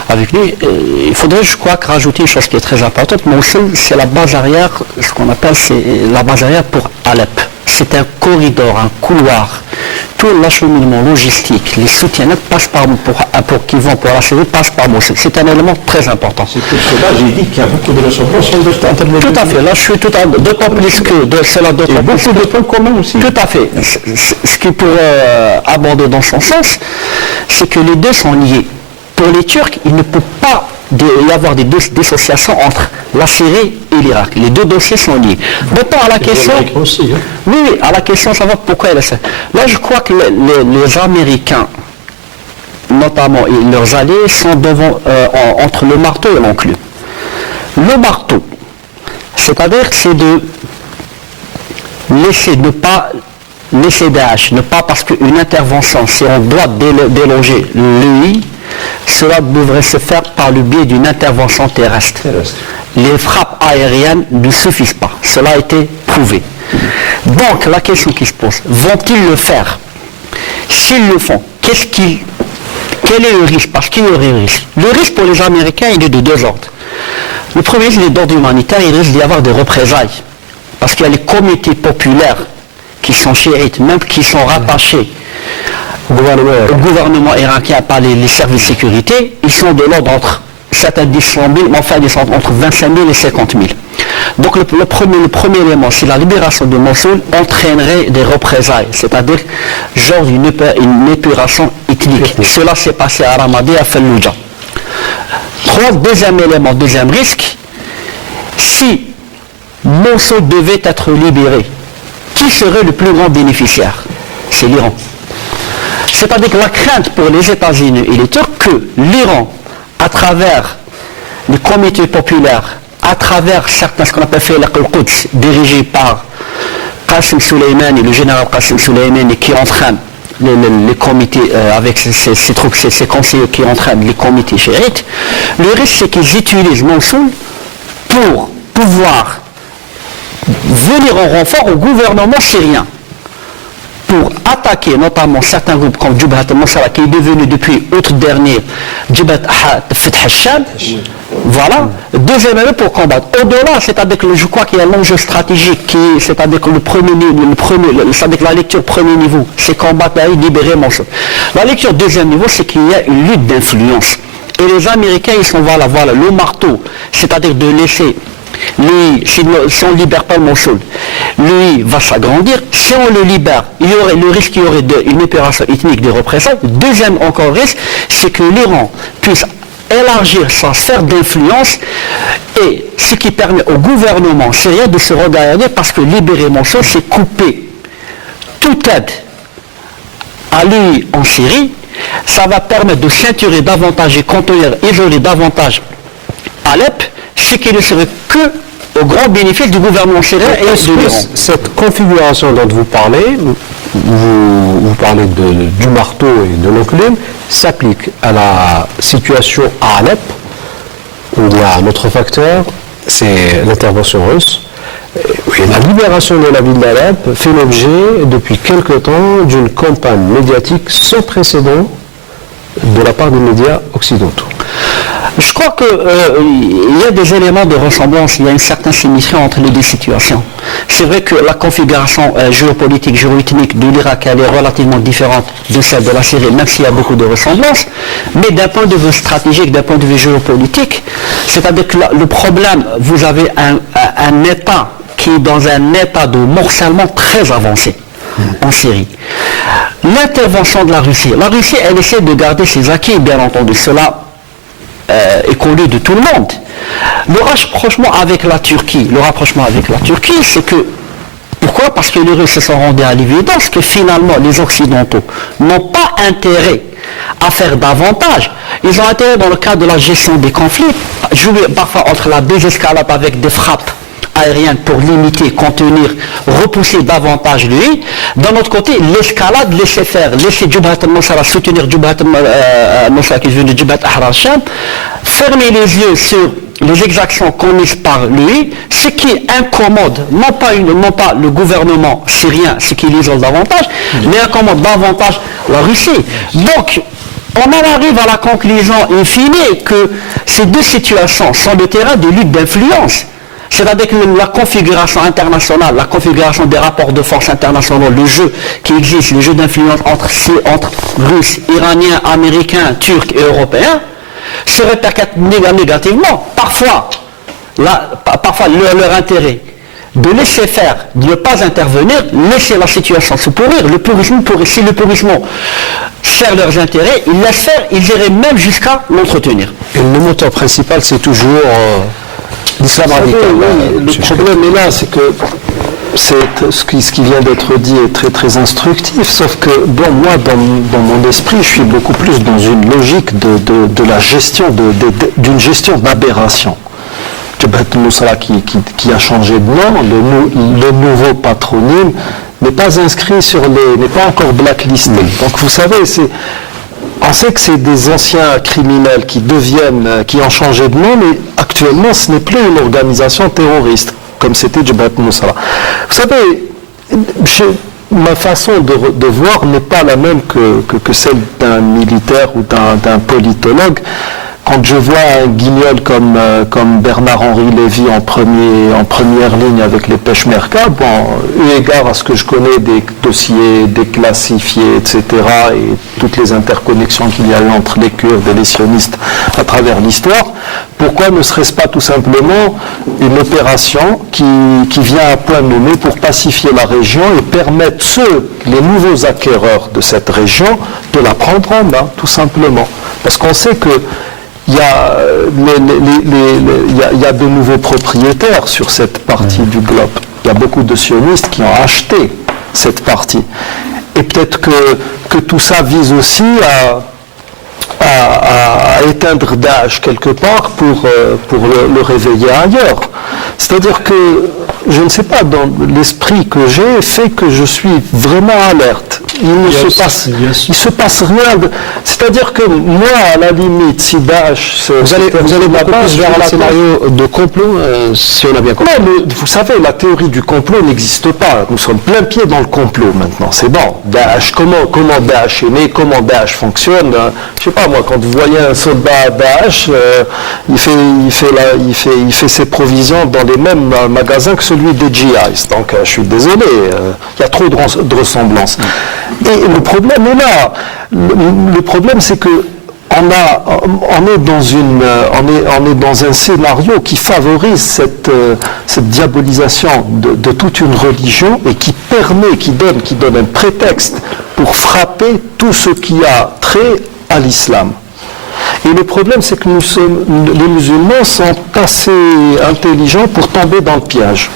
avec lui. Il faudrait, je crois, rajouter une chose qui est très importante. Mossoul, c'est la base arrière, ce qu'on appelle la base arrière pour Alep. C'est un corridor, un couloir. tout l'acheminement logistique, les soutiens passent qui vont pour la Syrie passent par Mossoul. C'est un élément très important. C'est pour cela que j'ai dit qu'il y a beaucoup de ressemblances entre les deux. Tout à fait. Là, je suis d'autant plus que cela d'autant plus. Beaucoup de points communs aussi. Tout à fait. Ce qui pourrait aborder dans son sens, c'est que les deux sont liés. Pour les Turcs, il ne peut pas y avoir des dissociations entre la Syrie et l'Irak. Les deux dossiers sont liés. D'autant à la question... Aussi, hein. Oui, à la question, savoir pourquoi elle est ça. Là, je crois que les Américains, notamment et leurs alliés, sont entre le marteau et l'enclume. Le marteau, c'est-à-dire que c'est de laisser Daesh, ne pas parce qu'une intervention, si on doit déloger l'UI, cela devrait se faire par le biais d'une intervention terrestre. Les frappes aériennes ne suffisent pas. Cela a été prouvé. Donc la question qui se pose, vont-ils le faire? S'ils le font, quel est le risque? Parce qu'il y aurait un risque. Le risque pour les Américains, il est de deux ordres. Le premier, c'est d'ordre humanitaire, il risque d'y avoir des représailles. Parce qu'il y a les comités populaires qui sont chiites, même qui sont rattachés au gouvernement irakien par les services de sécurité, ils sont de l'ordre entre certains 10 000, mais enfin ils sont entre 25 000 et 50 000. Donc le premier élément, c'est la libération de Mossoul entraînerait des représailles, c'est-à-dire genre une épuration ethnique. Cela s'est passé à Ramadi, à Fallujah. Deuxième élément, deuxième risque, si Mossoul devait être libéré, qui serait le plus grand bénéficiaire? C'est l'Iran. C'est-à-dire que la crainte pour les États-Unis et les Turcs que l'Iran, à travers les comités populaires, à travers certains, ce qu'on appelle Filah al-Quds, dirigés par Qasem Soleimani, le général Qasem Soleimani, qui entraîne les comités, avec ses troupes, ses conseillers qui entraînent les comités chiites, le risque c'est qu'ils utilisent Mossoul pour pouvoir venir en renfort au gouvernement syrien, pour attaquer notamment certains groupes comme Jabhat al-Nusra, qui est devenu depuis août dernier Jabhat Fath al-Sham. Voilà. Deuxième élément pour combattre. Au-delà, c'est-à-dire que je crois qu'il y a l'enjeu stratégique, c'est-à-dire que c'est-à-dire que la lecture premier niveau, c'est combattre et libérer Mossoul. La lecture deuxième niveau, c'est qu'il y a une lutte d'influence. Et les Américains, ils sont voilà, le marteau, c'est-à-dire de laisser. Lui, si on ne libère pas le Mossoul, lui va s'agrandir. Si on le libère, il y aurait le risque qu'il y aurait une opération ethnique de représailles. Deuxième encore risque, c'est que l'Iran puisse élargir sa sphère d'influence, et ce qui permet au gouvernement syrien de se regarder, parce que libérer Mossoul, c'est couper toute aide à lui en Syrie. Ça va permettre de ceinturer davantage et contenir, isoler davantage Alep, ce qui ne serait que au grand bénéfice du gouvernement syrien et de l'Iran. Cette configuration dont vous parlez, vous parlez du marteau et de l'enclume, s'applique à la situation à Alep, où il y a un autre facteur, c'est l'intervention russe. Et la libération de la ville d'Alep fait l'objet, depuis quelque temps, d'une campagne médiatique sans précédent de la part des médias occidentaux. Je crois qu'il y a des éléments de ressemblance, il y a une certaine symétrie entre les deux situations. C'est vrai que la configuration géopolitique, géoethnique de l'Irak, elle est relativement différente de celle de la Syrie, même s'il y a beaucoup de ressemblances, mais d'un point de vue stratégique, d'un point de vue géopolitique, c'est-à-dire que le problème, vous avez un État qui est dans un état de morcellement très avancé en Syrie. L'intervention de la Russie, elle essaie de garder ses acquis, bien entendu, cela est connu de tout le monde. Le rapprochement avec la Turquie, c'est que, pourquoi? Parce que les Russes se sont rendus à l'évidence que finalement les Occidentaux n'ont pas intérêt à faire davantage. Ils ont intérêt, dans le cadre de la gestion des conflits, jouer parfois entre la désescalade avec des frappes aériennes pour limiter, contenir, repousser davantage lui. D'un autre côté, l'escalade, laisser faire, laisser Jabhat al-Nusra soutenir Jabhat al-Nusra qui vient de Jabhat Ahrar al-Sham, fermer les yeux sur les exactions commises par lui, ce qui incommode non pas le gouvernement syrien, ce qui l'isole davantage, mais incommode davantage la Russie. Donc, on en arrive à la conclusion in fine que ces deux situations sont le terrain de lutte d'influence. C'est-à-dire que la configuration internationale, la configuration des rapports de force internationaux, le jeu qui existe, le jeu d'influence entre Russes, Iraniens, Américains, Turcs et Européens, se répercute négativement. Parfois, leur intérêt de laisser faire, de ne pas intervenir, laisser la situation se pourrir. Si le pourrissement sert leurs intérêts, ils laissent faire, ils iraient même jusqu'à l'entretenir. Et le moteur principal, c'est toujours l'islam radical. Le problème est là, c'est que ce qui vient d'être dit est très très instructif, sauf que moi, dans mon esprit, je suis beaucoup plus dans une logique de la gestion, d'une gestion d'aberration. Jabhat al-Nusra qui a changé de nom, le nouveau patronyme n'est pas inscrit n'est pas encore blacklisté. Donc vous savez, on sait que c'est des anciens criminels qui ont changé de nom, mais actuellement ce n'est plus une organisation terroriste, comme c'était Jabhat al-Nusra. Vous savez, ma façon de voir n'est pas la même que celle d'un militaire ou d'un politologue. Quand je vois un guignol comme Bernard-Henri Lévy en première ligne avec les Peshmerga, eu égard à ce que je connais des dossiers déclassifiés, etc., et toutes les interconnexions qu'il y a eu entre les Kurdes et les sionistes à travers l'histoire, pourquoi ne serait-ce pas tout simplement une opération qui vient à point nommé pour pacifier la région et permettre les nouveaux acquéreurs de cette région de la prendre en main, tout simplement. Parce qu'on sait que il y a de nouveaux propriétaires sur cette partie du globe. Il y a beaucoup de sionistes qui ont acheté cette partie. Et peut-être que tout ça vise aussi à éteindre Daesh quelque part pour le réveiller ailleurs. C'est-à-dire que, je ne sais pas, dans l'esprit que j'ai, fait que je suis vraiment alerte. Il se passe rien. C'est-à-dire que moi, à la limite, si Daesh... Vous allez beaucoup plus vers un scénario de complot, si on a bien compris. Non, mais vous savez, la théorie du complot n'existe pas. Nous sommes plein pied dans le complot maintenant. C'est bon. Daesh, comment Daesh est né, comment Daesh fonctionne. Je sais pas, moi, quand vous voyez un soldat à Daesh, il fait ses provisions dans les mêmes magasins que celui des GIs. Donc, je suis désolé, il y a trop de ressemblances. Et le problème est là. Le problème, c'est que on est dans un scénario qui favorise cette diabolisation de toute une religion et qui donne un prétexte pour frapper tout ce qui a trait à l'islam. Et le problème, c'est que les musulmans sont assez intelligents pour tomber dans le piège.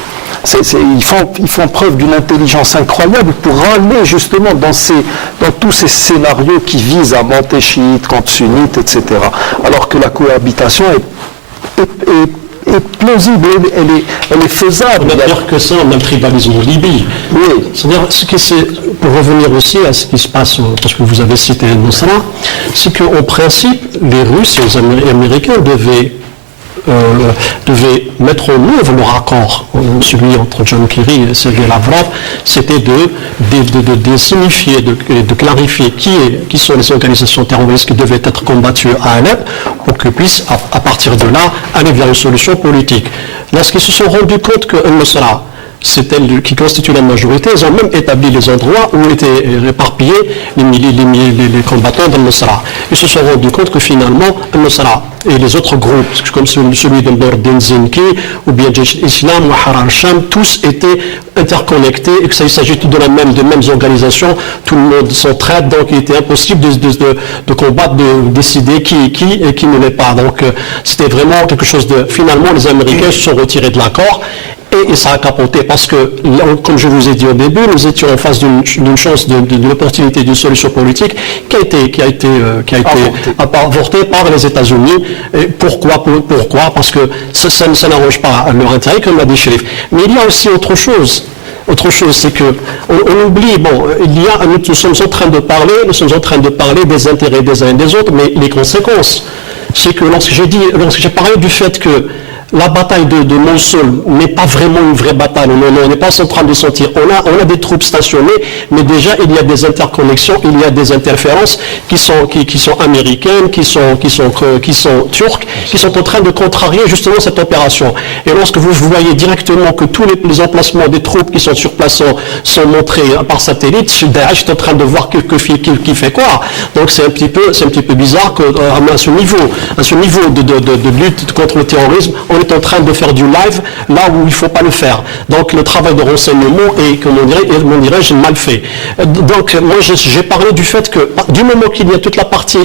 Ils font preuve d'une intelligence incroyable pour aller justement dans tous ces scénarios qui visent à monter chiites contre sunnites, etc. Alors que la cohabitation est plausible, elle est faisable. On a pire que ça, on a le tribalisme en Libye. Oui. C'est-à-dire, pour revenir aussi à ce qui se passe, parce que vous avez cité Nusra, c'est qu'en principe, les Russes et les Américains devaient mettre en œuvre leur accord, celui entre John Kerry et Sergei Lavrov, c'était de signifier, de clarifier qui sont les organisations terroristes qui devaient être combattues à Alep pour qu'ils puissent, à partir de là, aller vers une solution politique. Lorsqu'ils se sont rendus compte que Nusra, c'est elle qui constitue la majorité, ils ont même établi les endroits où étaient éparpillés les combattants d'Al-Nusra. Ils se sont rendus compte que finalement, Al-Nusra et les autres groupes, comme celui de Nordin Zinki, ou bien Jaish Islam, ou Harar al-Sham, tous étaient interconnectés et que ça, il s'agit tout de même des mêmes organisations, tout le monde s'entraide, donc il était impossible de combattre, de décider qui et qui ne l'est pas. Donc c'était vraiment quelque chose de... Finalement, les Américains se sont retirés de l'accord. Et ça a capoté parce que, comme je vous ai dit au début, nous étions en face d'une chance, d'une opportunité, d'une solution politique qui a été avortée par les États-Unis. Et pourquoi? Parce que ça n'arrange pas leur intérêt, comme l'a dit Chérif. Mais il y a aussi autre chose. C'est que on oublie, nous sommes en train de parler des intérêts des uns et des autres, mais les conséquences, c'est que lorsque j'ai parlé du fait que la bataille de Mossoul n'est pas vraiment une vraie bataille. On n'est pas en train de sentir. On a des troupes stationnées, mais déjà il y a des interconnexions, il y a des interférences qui sont américaines, qui sont turques, qui sont en train de contrarier justement cette opération. Et lorsque vous voyez directement que tous les emplacements des troupes qui sont sur place sont montrés par satellite, Daesh est en train de voir qui fait quoi. Donc c'est un petit peu bizarre qu'à ce niveau de lutte contre le terrorisme, on est en train de faire du live là où il ne faut pas le faire. Donc le travail de renseignement est, comment dirais-je, mal fait. Donc moi j'ai parlé du fait que du moment qu'il y a toute la partie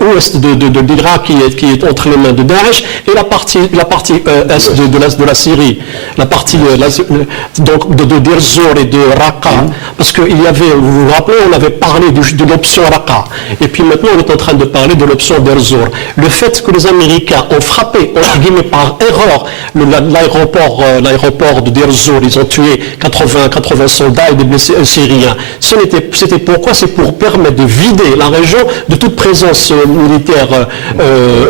ouest de l'Irak qui est entre les mains de Daesh et la partie est de la Syrie, la partie donc de Deir Zor et de Raqqa, parce qu'il y avait, vous vous rappelez, on avait parlé de l'option Raqqa, et puis maintenant on est en train de parler de l'option Deir Zor. Le fait que les Américains ont frappé, entre guillemets par erreur, l'aéroport de Deir Zor, ils ont tué 80 soldats et des blessés syriens. C'était pourquoi? C'est pour permettre de vider la région de toute présence militaire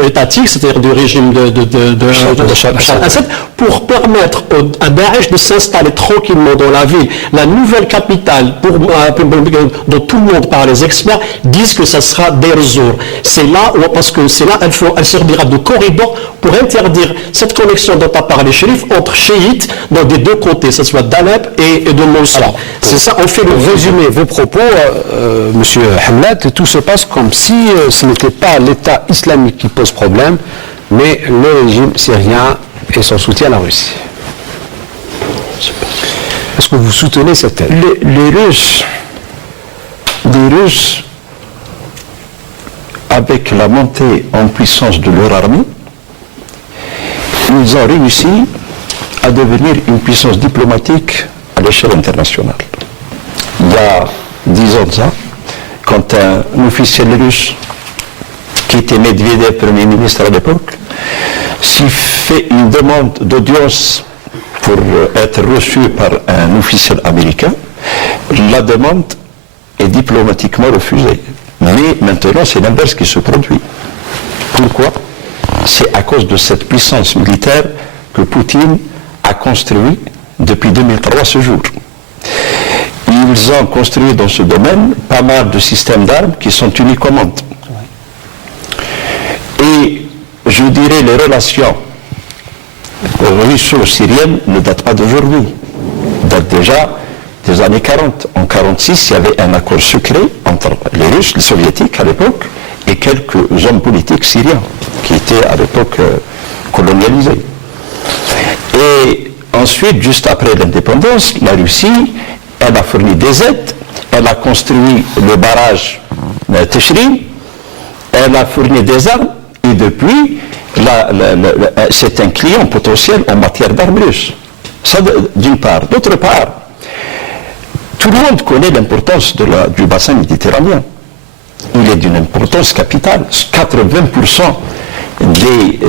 étatique, c'est-à-dire du régime de Bachar al-Assad, pour permettre à Daesh de s'installer tranquillement dans la ville. La nouvelle capitale, dont tout le monde, par les experts, disent que ça sera Deir Zor. C'est là, parce que c'est là, elle servira de corridor pour interdire cette connexion dont a parlé Chérif entre chiites dans des deux côtés, que ce soit d'Alep et de Mossoul. C'est ça, on fait le résumé vos propos, Monsieur Hamad, tout se passe comme si ce n'était pas l'État islamique qui pose problème, mais le régime syrien et son soutien à la Russie. Est-ce que vous soutenez cette thèse? Les Russes, avec la montée en puissance de leur armée, ils ont réussi à devenir une puissance diplomatique à l'échelle internationale. Il y a 10 ans de ça, quand un officiel russe, qui était Medvedev, Premier ministre à l'époque, s'il fait une demande d'audience pour être reçu par un officiel américain, la demande est diplomatiquement refusée. Mais maintenant, c'est l'inverse qui se produit. Pourquoi? C'est à cause de cette puissance militaire que Poutine a construit depuis 2003 à ce jour. Ils ont construit dans ce domaine pas mal de systèmes d'armes qui sont unicomandes. Et je dirais les relations russo-syriennes ne datent pas d'aujourd'hui, datent déjà des années 40. En 1946, il y avait un accord secret entre les Russes, les Soviétiques à l'époque, et quelques hommes politiques syriens qui étaient à l'époque colonialisés. Et ensuite, juste après l'indépendance, la Russie, elle a fourni des aides, elle a construit le barrage Teshrin, elle a fourni des armes, et depuis, c'est un client potentiel en matière d'armes russes. Ça, d'une part. D'autre part, tout le monde connaît l'importance du bassin méditerranéen. Il est d'une importance capitale. 80% des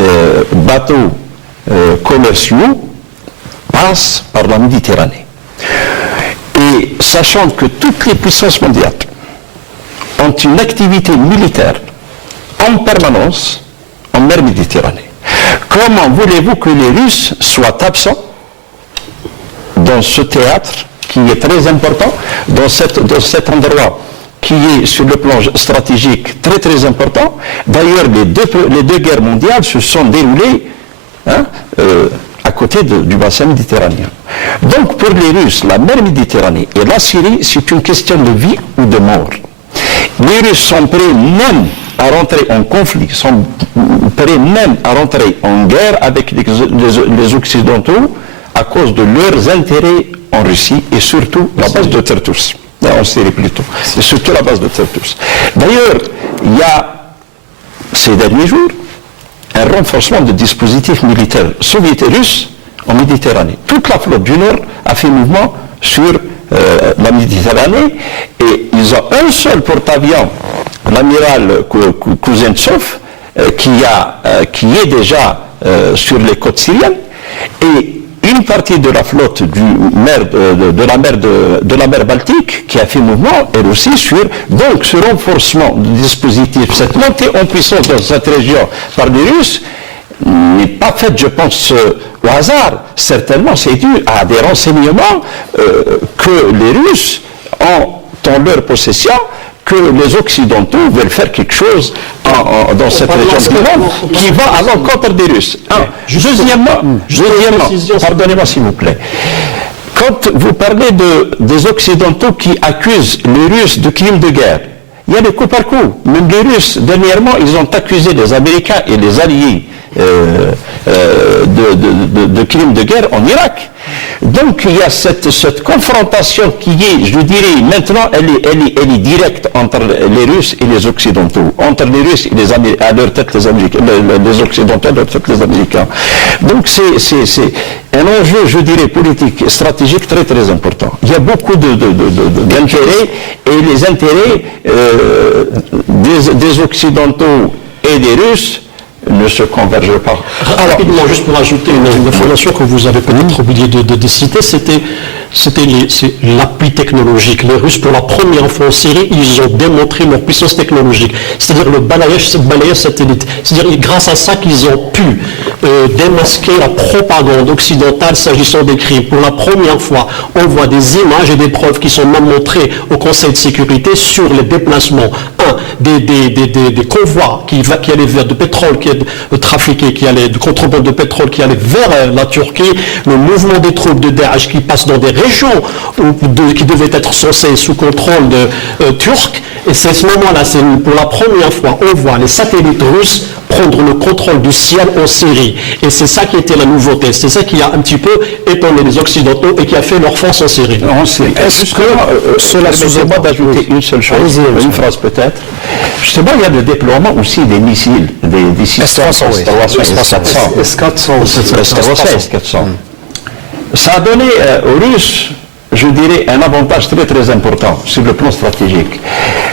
bateaux commerciaux passent par la Méditerranée. Et sachant que toutes les puissances mondiales ont une activité militaire en permanence en mer Méditerranée, comment voulez-vous que les Russes soient absents dans ce théâtre qui est très important, dans cet endroit qui est sur le plan stratégique très très important? D'ailleurs, les deux guerres mondiales se sont déroulées à côté du bassin méditerranéen. Donc pour les Russes, la mer Méditerranée et la Syrie, c'est une question de vie ou de mort. Les Russes sont prêts même à rentrer en conflit, sont prêts même à rentrer en guerre avec les Occidentaux à cause de leurs intérêts en Russie et surtout la base de Tartus, en Syrie plutôt, et surtout la base de Tartus. D'ailleurs, il y a ces derniers jours un renforcement de dispositifs militaires soviétiques et russes en Méditerranée. Toute la flotte du Nord a fait mouvement sur la Méditerranée et ils ont un seul porte-avions, l'amiral Kuznetsov, qui est déjà sur les côtes syriennes, et une partie de la flotte de la mer Baltique qui a fait mouvement, elle aussi sur donc ce renforcement du dispositif, cette montée en puissance dans cette région par les Russes, n'est pas faite, je pense, au hasard. Certainement, c'est dû à des renseignements que les Russes ont en leur possession, que les Occidentaux veulent faire quelque chose dans cette région du monde qui va à l'encontre des Russes. Deuxièmement, pardonnez-moi s'il vous plaît, quand vous parlez des Occidentaux qui accusent les Russes de crimes de guerre, il y a des coups par coups. Même les Russes, dernièrement, ils ont accusé les Américains et les Alliés de crimes de guerre en Irak. Donc il y a cette confrontation qui est, je dirais, maintenant, elle est directe entre les Russes et les Occidentaux, entre les Russes et à leur tête les Américains, les Occidentaux à leur tête les Américains. Donc c'est un enjeu, je dirais, politique et stratégique très très important. Il y a beaucoup d'intérêts et les intérêts des Occidentaux et des Russes ne se convergent pas. Rapidement, juste pour ajouter une information que vous avez peut-être oublié de citer, c'est l'appui technologique. Les Russes, pour la première fois en Syrie, ils ont démontré leur puissance technologique. C'est-à-dire le balayage satellite. C'est-à-dire grâce à ça qu'ils ont pu démasquer la propagande occidentale s'agissant des crimes. Pour la première fois, on voit des images et des preuves qui sont même montrées au Conseil de sécurité sur les déplacements. Des convois qui allaient vers de pétrole qui est trafiqué, de contrebande de pétrole qui allait vers la Turquie, le mouvement des troupes de Daesh qui passent dans des régions qui devaient être censées sous contrôle turc. Et c'est ce moment-là, c'est pour la première fois, on voit les satellites russes prendre le contrôle du ciel en Syrie. Et c'est ça qui était la nouveauté. C'est ça qui a un petit peu étonné les Occidentaux et qui a fait leur force en Syrie. Est-ce que cela permet-moi d'ajouter une seule chose, une phrase peut-être. Justement, il y a le déploiement aussi des missiles, des systèmes S-400. Ça a donné aux Russes, je dirais, un avantage très très important sur le plan stratégique.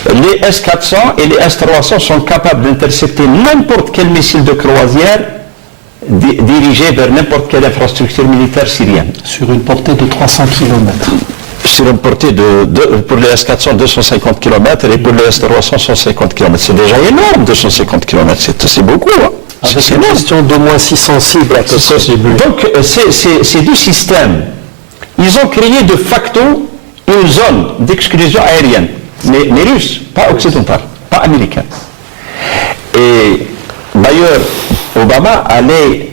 Les S-400 et les S-300 sont capables d'intercepter n'importe quel missile de croisière dirigé vers n'importe quelle infrastructure militaire syrienne. Sur une portée de 300 km. Sur une portée pour les S-400, 250 km et pour les S-300, 150 km. C'est déjà énorme, 250 km. C'est beaucoup. Hein. Avec une question d'au moins 600 cibles. Donc, ces deux systèmes, ils ont créé de facto une zone d'exclusion aérienne, mais russe, pas occidentale, pas américaine. Et d'ailleurs, Obama allait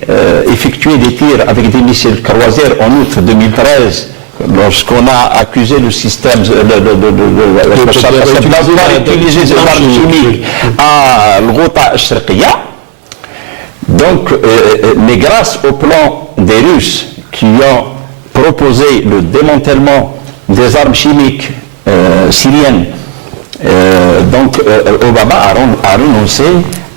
effectuer des tirs avec des missiles croisières en août 2013, lorsqu'on a accusé le système d'utiliser des armes chimiques à l'Ghouta Sharqiya. Donc, mais grâce au plan des Russes qui ont proposé le démantèlement des armes chimiques syriennes, donc Obama a renoncé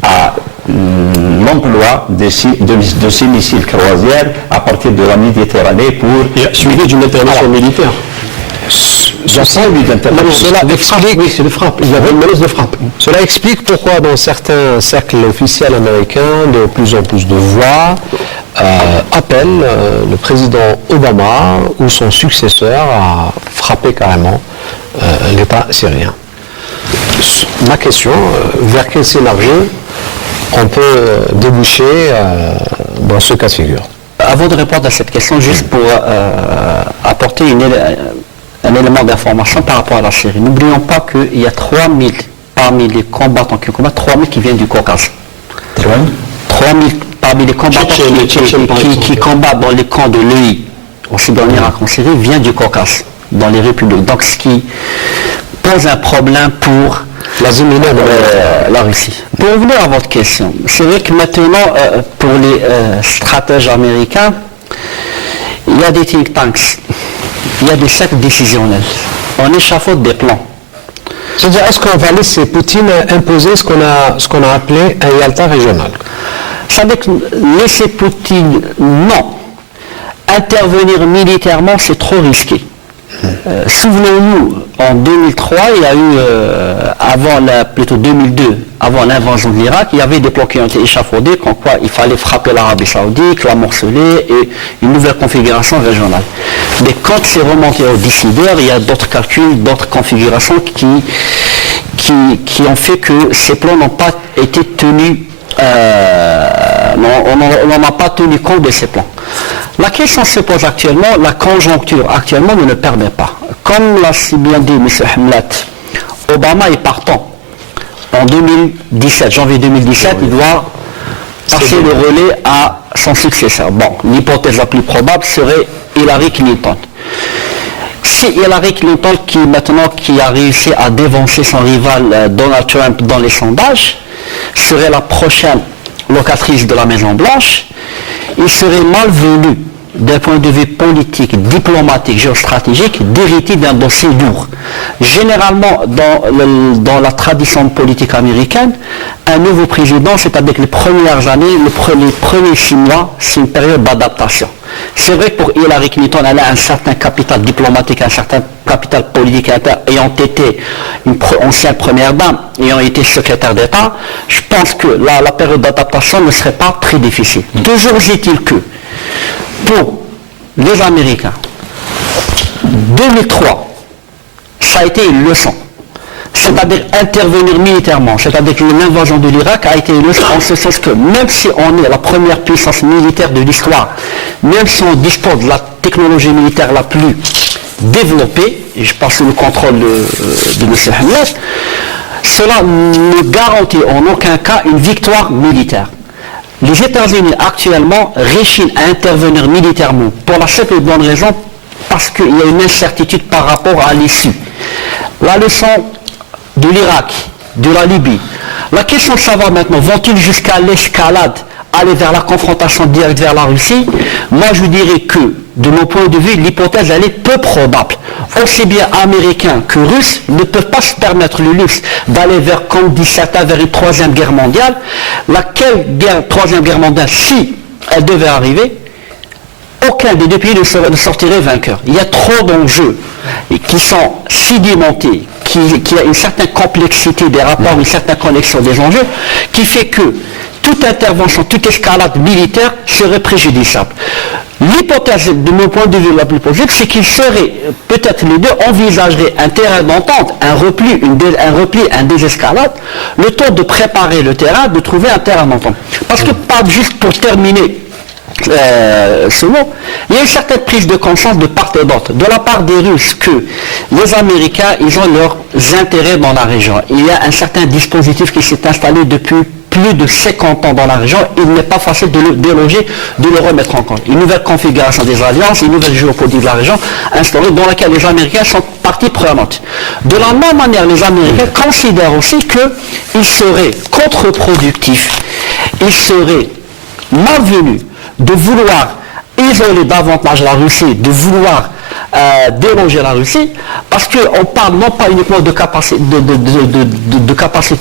à l'emploi de ces missiles croisières à partir de la Méditerranée suivi d'une intervention militaire. Cela explique pourquoi dans certains cercles officiels américains, de plus en plus de voix appellent le président Obama ou son successeur à frapper carrément l'État syrien. Ma question, vers quel scénario on peut déboucher dans ce cas de figure? Avant de répondre à cette question, juste pour apporter un élément d'information par rapport à la Syrie. N'oublions pas qu'il y a 3000 parmi les combattants qui combattent, 3000 qui viennent du Caucase. 3000 parmi les combattants qui combattent dans les camps de l'EI, aussi dans l'Irak, en Syrie, viennent du Caucase, dans les républiques. Donc ce qui pose un problème pour la Russie. Pour revenir à votre question, c'est vrai que maintenant, pour les stratèges américains, il y a des think tanks, il y a des cercles décisionnels. On échafaude des plans. C'est-à-dire, est-ce qu'on va laisser Poutine imposer ce qu'on a appelé un Yalta régional? Ça veut dire que laisser Poutine, non. Intervenir militairement, c'est trop risqué. Souvenons-nous, en 2003, il y a eu, plutôt 2002, avant l'invasion de l'Irak, il y avait des plans qui ont été échafaudés, comme quoi il fallait frapper l'Arabie Saoudite, la morceler et une nouvelle configuration régionale. Mais quand c'est remonté aux décideurs, il y a d'autres calculs, d'autres configurations qui ont fait que ces plans n'ont pas été tenus on n'en a pas tenu compte de ces plans. La question se pose actuellement, la conjoncture actuellement ne le permet pas. Comme l'a si bien dit M. Hamlet, Obama est partant. En 2017, janvier 2017, il doit passer le relais à son successeur. Bon, l'hypothèse la plus probable serait Hillary Clinton. Si Hillary Clinton, qui a réussi à dévancer son rival Donald Trump dans les sondages, serait la prochaine locatrice de la Maison-Blanche, il serait malvenu d'un point de vue politique, diplomatique, géostratégique, d'hériter d'un dossier lourd. Généralement, dans la tradition politique américaine, un nouveau président, c'est-à-dire les premières années, les premiers 6 mois, c'est une période d'adaptation. C'est vrai que pour Hillary Clinton, elle a un certain capital diplomatique, un certain capital politique ayant été une ancienne première dame, ayant été secrétaire d'État. Je pense que la période d'adaptation ne serait pas très difficile. Toujours est-il que, pour les Américains, 2003, ça a été une leçon. C'est-à-dire intervenir militairement, c'est-à-dire que l'invasion de l'Irak a été une leçon en ce sens que même si on est la première puissance militaire de l'histoire, même si on dispose de la technologie militaire la plus développée, et je pense sous le contrôle de M. Hamlet, cela ne garantit en aucun cas une victoire militaire. Les États-Unis actuellement réchignent à intervenir militairement pour la simple et bonne raison parce qu'il y a une incertitude par rapport à l'issue. La leçon de l'Irak, de la Libye. La question de savoir maintenant, vont-ils jusqu'à l'escalade, aller vers la confrontation directe vers la Russie? Moi je dirais que, de mon point de vue, l'hypothèse elle est peu probable. Aussi bien américains que russes ne peuvent pas se permettre le luxe d'aller vers, comme dit certains, vers une troisième guerre mondiale. Laquelle troisième guerre mondiale, si elle devait arriver, aucun des deux pays ne sortirait vainqueur. Il y a trop d'enjeux qui sont sédimentés, qui a une certaine complexité des rapports, une certaine connexion des enjeux, qui fait que toute intervention, toute escalade militaire serait préjudiciable. L'hypothèse, de mon point de vue la plus possible, c'est qu'ils seraient, peut-être les deux, envisageraient un terrain d'entente, un repli, un désescalade, le temps de préparer le terrain, de trouver un terrain d'entente. Parce que, pas juste pour terminer, ce mot, il y a une certaine prise de conscience de part et d'autre, de la part des Russes, que les Américains, ils ont leurs intérêts dans la région. Il y a un certain dispositif qui s'est installé depuis plus de 50 ans dans la région. Il n'est pas facile de le déloger, de le remettre en cause. Une nouvelle configuration des alliances, une nouvelle géopolitique de la région instaurée, dans laquelle les Américains sont partie prenante. De la même manière, les Américains considèrent aussi qu'il serait contre-productif, il serait malvenu de vouloir isoler davantage la Russie, de vouloir déloger la Russie, parce qu'on parle non pas uniquement de capacité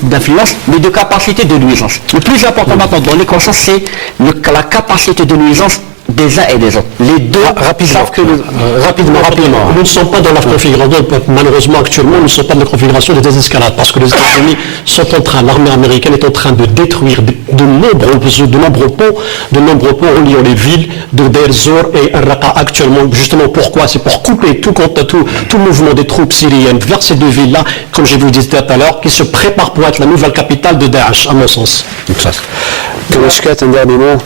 d'influence, mais de capacité de nuisance. Le plus important maintenant dans l'équation, c'est la capacité de nuisance des uns et des autres. Les deux savent que rapidement. Nous ne sommes pas dans la configuration, malheureusement actuellement, nous ne sommes pas dans la configuration des désescalades, parce que les États-Unis sont en train, l'armée américaine est en train de détruire de nombreux ponts reliant les villes de Deir ez-Zor et Raqqa actuellement. Justement, pourquoi? C'est pour couper tout mouvement des troupes syriennes vers ces deux villes-là, comme je vous le disais tout à l'heure, qui se préparent pour être la nouvelle capitale de Daesh, à mon sens. un dernier mot.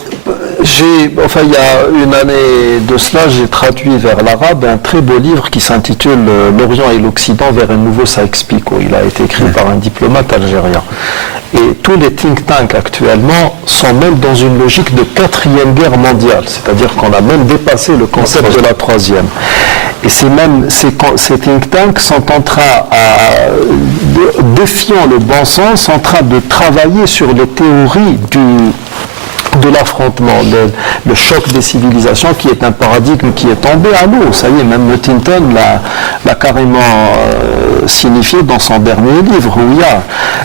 Il y a une année de cela, j'ai traduit vers l'arabe un très beau livre qui s'intitule L'Orient et l'Occident vers un nouveau Sykes-Picot. Il a été écrit par un diplomate algérien. Et tous les think tanks actuellement sont même dans une logique de 4e guerre mondiale, c'est-à-dire qu'on a même dépassé le concept de la 3e. Et ces think tanks sont en train, défiant le bon sens, en train de travailler sur les théories de l'affrontement, le choc des civilisations qui est un paradigme qui est tombé à l'eau. Ça y est, même Huntington l'a carrément signifié dans son dernier livre, Rouillard.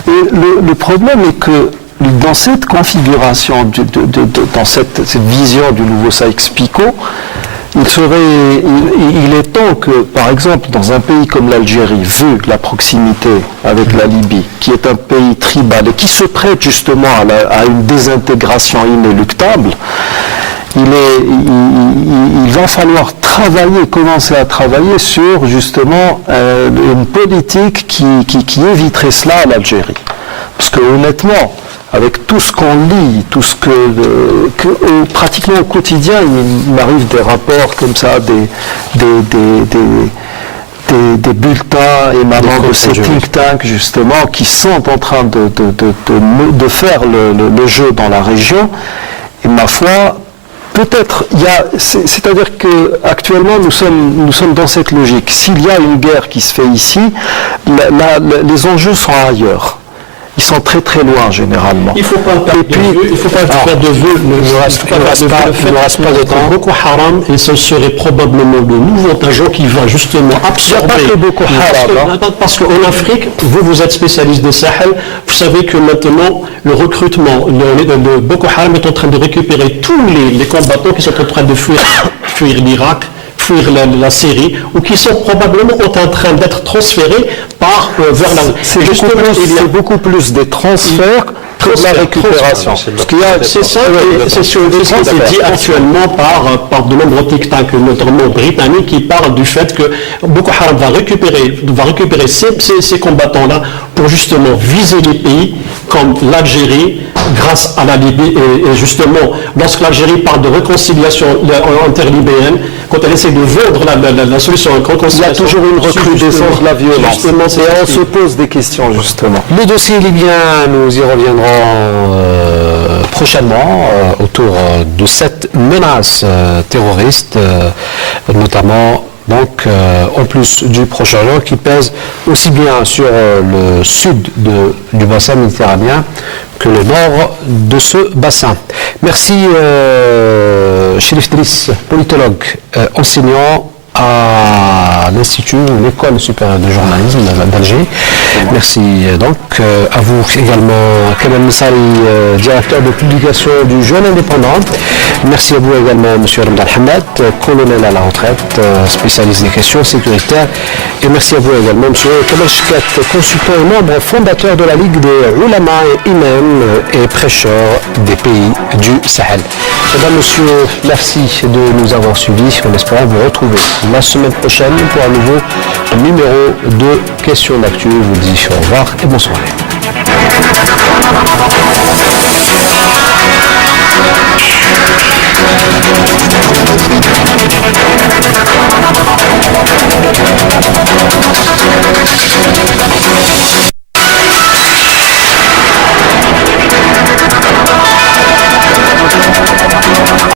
Et le problème est que dans cette configuration, dans cette vision du nouveau Sykes-Picot, il est temps que, par exemple, dans un pays comme l'Algérie, vu la proximité avec la Libye, qui est un pays tribal et qui se prête justement à une désintégration inéluctable, il va falloir commencer à travailler sur justement une politique qui éviterait cela à l'Algérie. Parce que honnêtement, avec tout ce qu'on lit, tout ce pratiquement au quotidien, il m'arrive des rapports comme ça, des bulletins émanant de ces think tanks justement qui sont en train de faire le jeu dans la région. Et ma foi, peut-être, c'est-à-dire qu'actuellement nous sommes dans cette logique. S'il y a une guerre qui se fait ici, les enjeux sont ailleurs. Ils sont très très loin généralement. Il ne faut pas perdre de vue le fait que Boko Haram, et ce serait probablement le nouveau agent qui va justement absorber. Boko Haram. Parce qu'en Afrique, vous êtes spécialiste des Sahel, vous savez que maintenant le recrutement, le Boko Haram est en train de récupérer tous les combattants qui sont en train de fuir l'Irak, fuir la Syrie, ou qui sont probablement en train d'être transférés vers la... C'est beaucoup plus des transferts que de la récupération. C'est ça, c'est ce qui est dit actuellement par de nombreux think tanks, notamment britanniques, qui parlent du fait que Boko Haram va récupérer ces combattants-là pour justement viser les pays comme l'Algérie, grâce à la Libye, et justement, lorsque l'Algérie parle de réconciliation interlibéenne, quand elle essaie de vendre la solution à la réconciliation, il y a toujours une recrudescence de la violence. Et on se pose des questions, justement. Le dossier libyen, nous y reviendrons prochainement autour de cette menace terroriste, notamment donc en plus du Proche-Orient, qui pèse aussi bien sur le sud du bassin méditerranéen que le nord de ce bassin. Merci Chérif Driss, politologue, enseignant à l'Institut ou l'École supérieure de journalisme d'Alger. Merci donc à vous également, Kamal Missari, directeur de publication du Jeune Indépendant. Merci à vous également, M. Ramadan Hamad, colonel à la retraite, spécialiste des questions sécuritaires. Et merci à vous également, M. Kamal Chkat, consultant et membre fondateur de la Ligue des Ulama et imams et prêcheurs des pays du Sahel. Mesdames, Messieurs, merci de nous avoir suivis. On espère vous retrouver la semaine prochaine pour un nouveau numéro de Questions d'actu. Je vous dis au revoir et bonne soirée.